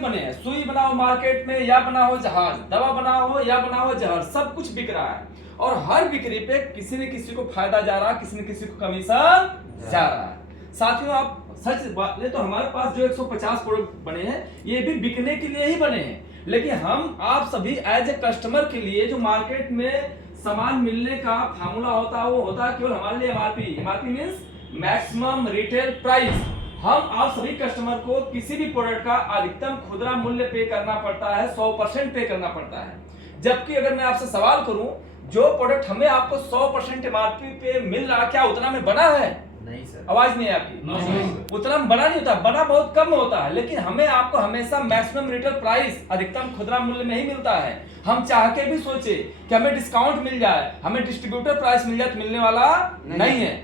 लिए बने हैं। सुई बनाओ मार्केट में या बनाओ जहाज, दवा बनाओ या बनाओ जहर, सब कुछ बिक रहा है और हर बिक्री पे किसी न किसी को फायदा जा रहा है, किसी न किसी को कमीशन जा रहा है। साथियों आप सच बात ले तो हमारे पास जो 150 प्रोडक्ट बने हैं ये भी बिकने के लिए ही बने हैं, लेकिन हम आप सभी एज ए कस्टमर के लिए जो मार्केट में सामान मिलने का फार्मूला होता है वो होता है केवल हमारे लिए MRP. MRP means maximum retail price. हम आप सभी कस्टमर को किसी भी प्रोडक्ट का अधिकतम खुदरा मूल्य पे करना पड़ता है, 100% पे करना पड़ता है। जबकि अगर मैं आपसे सवाल करूं जो प्रोडक्ट हमें आपको 100% एमआरपी पे मिल रहा क्या उतना में बना है? नहीं सर। आवाज नहीं है आपकी। उतना में बना नहीं होता, बना बहुत कम होता है, लेकिन हमें आपको हमेशा मैक्सिमम रिटेल प्राइस अधिकतम खुदरा मूल्य में ही मिलता है। हम चाह के भी सोचे कि हमें डिस्काउंट मिल जाए, हमें डिस्ट्रीब्यूटर प्राइस मिल जाए तो मिलने वाला नहीं है।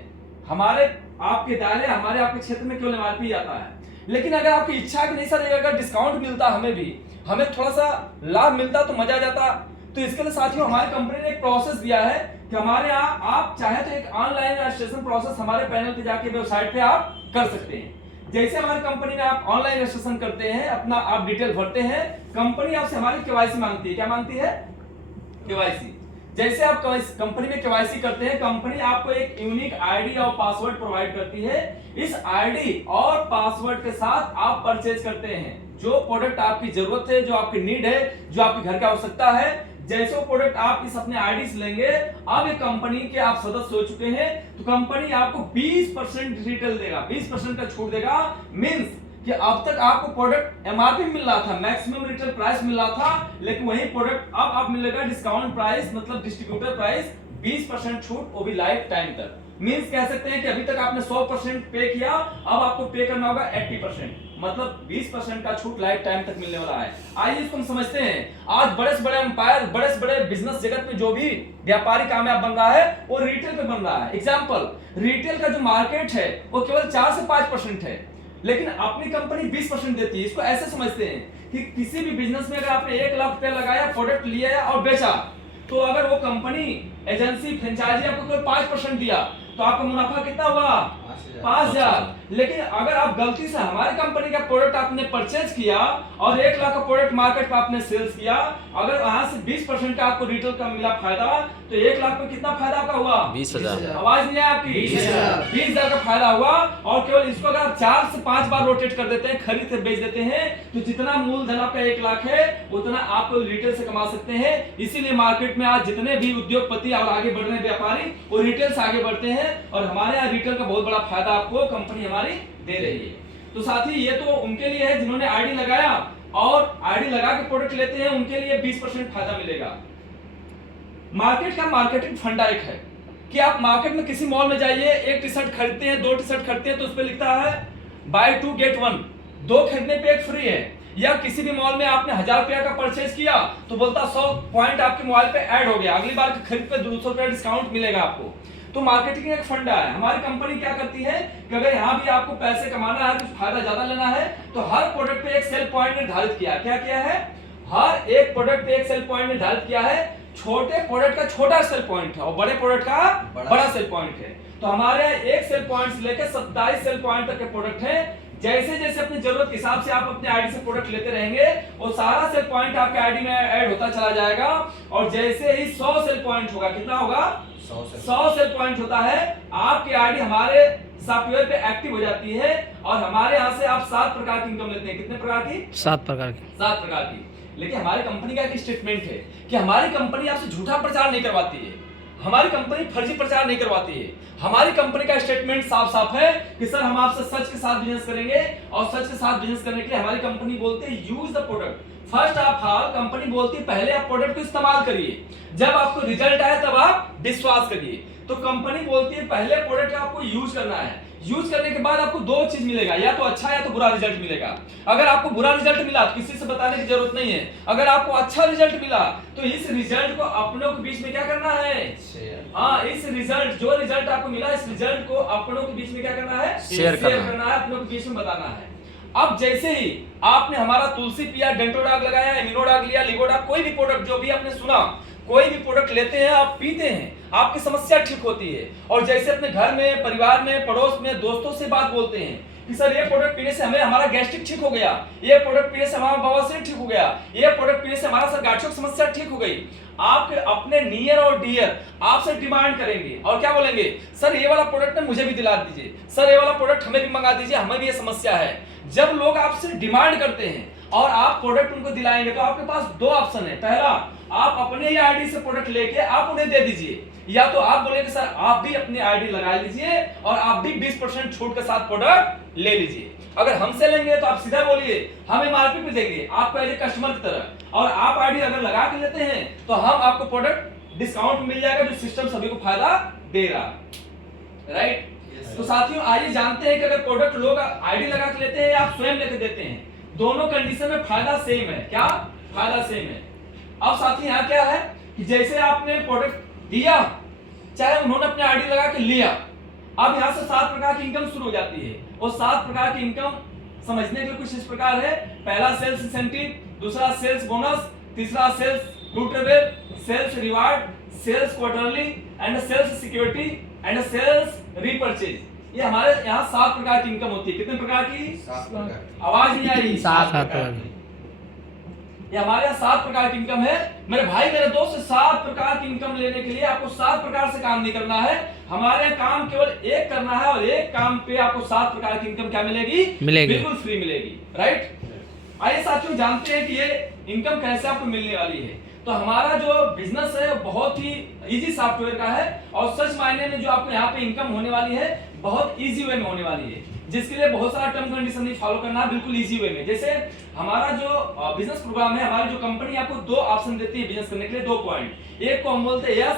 हमारे आपके दायरे हमारे आपके क्षेत्र में केवल एमआरपी आता है। लेकिन अगर आपकी इच्छा है कि नहीं सर अगर डिस्काउंट मिलता हमें भी, हमें थोड़ा सा लाभ मिलता तो मजा आ जाता, तो इसके लिए साथियों हमारी कंपनी ने एक प्रोसेस दिया है कि हमारे यहाँ आप चाहे तो एक ऑनलाइन रजिस्ट्रेशन प्रोसेस हमारे पैनल पे जाके वेबसाइट पे आप कर सकते हैं। जैसे हमारी कंपनी में आप ऑनलाइन रजिस्ट्रेशन करते हैं, अपना आप डिटेल भरते हैं, कंपनी आपसे हमारी केवाईसी मांगती है। क्या मांगती है? केवाईसी। जैसे आप कंपनी में केवाईसी करते हैं, कंपनी आपको एक यूनिक आईडी और पासवर्ड प्रोवाइड करती है। इस आईडी और पासवर्ड के साथ आप परचेज करते हैं जो प्रोडक्ट आपकी जरूरत है, जो आपकी नीड है, जो आपके घर की आवश्यकता है। जैसे वो प्रोडक्ट आप इस अपने आईडी से लेंगे, अब एक कंपनी के आप सदस्य हो चुके हैं, तो कंपनी आपको 20% रिटेल देगा, 20% का छूट देगा। मींस कि अब तक आपको प्रोडक्ट एमआरपी मिल रहा था, मैक्सिमम रिटेल प्राइस मिल रहा था, लेकिन वही प्रोडक्ट अब आप मिलेगा डिस्काउंट प्राइस, मतलब डिस्ट्रीब्यूटर प्राइस 20% छूट, वो भी लाइफ टाइम तक। मींस कह सकते हैं कि अभी तक आपने 100% पे किया, अब आपको पे करना होगा 80%, मतलब 20% का छूट लाइफ टाइम तक मिलने वाला है। आइए इसको हम समझते हैं। आज बड़े से बड़े एम्पायर, बड़े से बड़े बिजनेस जगत में जो भी व्यापारी कामयाब बन रहा है वो रिटेल पे बन रहा है। एग्जाम्पल, रिटेल का जो मार्केट है वो केवल 4 से 5% है, लेकिन अपनी कंपनी 20% देती है। इसको ऐसे समझते हैं कि किसी भी बिजनेस में अगर आपने 1 लाख रुपया लगाया, प्रोडक्ट लिया और बेचा, तो अगर वो कंपनी एजेंसी फ्रेंचाइजी आपको केवल 5% दिया तो आपका मुनाफा कितना हुआ? 5,000। लेकिन अगर आप गलती से हमारी कंपनी का प्रोडक्ट आपने परचेज किया और 1 लाख का प्रोडक्ट मार्केट में आपने सेल्स किया, अगर वहां से 20% का आपको रिटेल का मिला फायदा, तो 1 लाख में कितना फायदा आपका हुआ? 20,000। आवाज नहीं है आपकी? 20,000 का फायदा हुआ। और केवल इसको अगर आप 4 से 5 बार रोटेट कर देते हैं, खरीद से बेच देते हैं, तो जितना मूलधन आपका 1 लाख है उतना आप रिटेल से कमा सकते हैं। इसीलिए मार्केट में आज जितने भी उद्योगपति और आगे बढ़ रहे व्यापारी वो रिटेल से आगे बढ़ते हैं, और हमारे यहाँ रिटेल का बहुत बड़ा फायदा आपको कंपनी हमारी दे रही है। तो साथी ये तो उनके लिए है जिन्होंने आईडी लगाया और आईडी लगा के प्रोडक्ट लेते हैं, उनके लिए 20% फायदा मिलेगा। मार्केट का मार्केटिंग फंडा एक है कि आप मार्केट में किसी मॉल में जाइए, एक टी शर्ट खरीदते हैं, 2 टी शर्ट खरीदते हैं तो उस पर लिखता है बाय 2 गेट 1, 2 खरीदने पे 1 फ्री है। या किसी भी मॉल में आपने 1000 रुपया का परचेज किया तो बोलता 100 पॉइंट आपके मोबाइल पे ऐड हो गया, अगली बार की खरीद पे 200 रुपया डिस्काउंट मिलेगा आपको। तो मार्केटिंग एक फंडा है। हमारी कंपनी क्या करती है कि अगर यहाँ भी आपको पैसे कमाना है, कुछ फायदा ज्यादा लेना है, तो हर प्रोडक्ट पे एक सेल पॉइंट निर्धारित किया। क्या किया है? हर एक प्रोडक्ट पे एक सेल पॉइंट निर्धारित किया है। छोटे प्रोडक्ट का छोटा सेल पॉइंट है और बड़े प्रोडक्ट का बड़ा सेल पॉइंट है। तो हमारे एक सेल पॉइंट से लेकर 27 सेल पॉइंट तक के प्रोडक्ट है। जैसे जैसे अपनी जरूरत के हिसाब से आप अपने आईडी से प्रोडक्ट लेते रहेंगे, वो सारा सेल पॉइंट आपके आईडी में ऐड होता चला जाएगा। और जैसे ही 100 सेल पॉइंट होगा, कितना होगा? 100 सेल पॉइंट होता है, आपकी आईडी हमारे सॉफ्टवेयर पे एक्टिव हो जाती है और हमारे यहाँ से आप 7 प्रकार की इनकम लेते हैं। कितने प्रकार की? 7 प्रकार की। 7 प्रकार की। लेकिन हमारी कंपनी का एक स्टेटमेंट है कि हमारी कंपनी आपसे झूठा प्रचार नहीं करवाती है, हमारी कंपनी फर्जी प्रचार नहीं करवाती है। हमारी कंपनी का स्टेटमेंट साफ साफ है कि सर हम आपसे सच के साथ बिजनेस करेंगे, और सच के साथ बिजनेस करने के लिए हमारी कंपनी बोलती है use the product first of all. Company बोलती है पहले आप प्रोडक्ट को इस्तेमाल करिए, जब आपको रिजल्ट आए तब आप विश्वास करिए। तो कंपनी बोलती है पहले प्रोडक्ट आपको यूज करना है, यूज करने के बाद आपको 2 चीज मिलेगा, या तो अच्छा या तो बुरा रिजल्ट मिलेगा। अगर आपको बुरा रिजल्ट मिला तो किसी से बताने की जरूरत नहीं है। अगर आपको अच्छा रिजल्ट मिला तो इस रिजल्ट को अपनों के बीच में क्या करना है? हाँ, इस रिजल्ट जो रिजल्ट आपको मिला, इस रिजल्ट को अपनों के बीच में क्या करना है? शेयर करना है, अपनों के बीच में बताना है। अब जैसे ही आपने हमारा तुलसी पिया, डेंटोडाग लगाया, इम्यूनोडाग लिया, लिगोडाग, कोई भी प्रोडक्ट जो भी आपने सुना, कोई भी प्रोडक्ट लेते हैं, आप पीते हैं, आपकी समस्या ठीक होती है। और जैसे अपने घर में, परिवार में, पड़ोस में, दोस्तों से बात बोलते हैं कि सर ये प्रोडक्ट पीने से हमें हमारा गैस्ट्रिक ठीक हो गया, ये प्रोडक्ट पीने से हमारा बवासीर ठीक हो गया, ये प्रोडक्ट पीने से हमारा सर गांठों की समस्या ठीक हो गई। आपके अपने नियर और डियर आपसे डिमांड करेंगे और क्या बोलेंगे, सर ये वाला प्रोडक्ट मुझे भी दिला दीजिए, सर ये वाला प्रोडक्ट हमें भी मंगा दीजिए, हमें भी ये समस्या है। जब लोग आपसे डिमांड करते हैं और आप प्रोडक्ट उनको दिलाएंगे तो आपके पास दो ऑप्शन है। पहला, आप अपने ही आईडी से प्रोडक्ट लेके आप उन्हें दे दीजिए, या तो आप बोलेंगे सर आप भी अपनी आईडी लगा लीजिए और आप भी 20% छूट के साथ प्रोडक्ट ले लीजिए। अगर हमसे लेंगे तो आप सीधा बोलिए हम एमआरपी पे देंगे आपको एज ए कस्टमर की तरह, और आप आईडी अगर लगा के लेते हैं तो हम आपको प्रोडक्ट डिस्काउंट मिल जाएगा, जो सिस्टम सभी को फायदा दे रहा है, राइट। तो साथियों आइए जानते हैं कि अगर प्रोडक्ट लोग आईडी लगा के लेते हैं या आप स्वयं लेके देते हैं, दोनों कंडीशन में फायदा सेम है। क्या फायदा सेम है? अब साथी यहाँ क्या है कि जैसे आपने प्रोडक्ट दिया, चाहे उन्होंने अपने आईडी लगा के लिया, अब यहाँ से 7 प्रकार की इनकम शुरू हो जाती है। और 7 प्रकार की इनकम समझने के लिए कुछ इस प्रकार है। पहला सेल्स इंसेंटिव, दूसरा सेल्स बोनस, तीसरा sales goodwill, sales reward, sales quarterly and sales security and sales repurchase. ये हमारे यहाँ 7 प्रकार की इनकम होती है। कितने प्रकार की? 7 प्रकार। आवाज नहीं आ रही? 7 प्रकार की। ये हमारे यहाँ 7 प्रकार की इनकम है। मेरे भाई मेरे दोस्त, 7 प्रकार की इनकम लेने के लिए आपको 7 प्रकार से काम नहीं करना है। हमारे यहाँ काम केवल एक करना है और एक काम पे आपको 7 प्रकार की इनकम क्या मिलेगी? बिल्कुल फ्री मिलेगी, राइट। आइए साथियों जानते हैं कि ये इनकम कैसे आपको मिलने वाली है। तो हमारा जो बिजनेस है बहुत ही इजी सॉफ्टवेयर का है और सच मायने में जो आपको यहाँ पे इनकम होने वाली है बहुत इजी वे में होने वाली है, जिसके लिए बहुत सारा टर्म कंडीशन नहीं फॉलो करना है, बिल्कुल इजी वे में। जैसे हमारा जो बिजनेस प्रोग्राम है, हमारी जो कंपनी आपको 2 ऑप्शन देती है बिजनेस करने के लिए, 2 पॉइंट। एक को हम बोलते हैं यस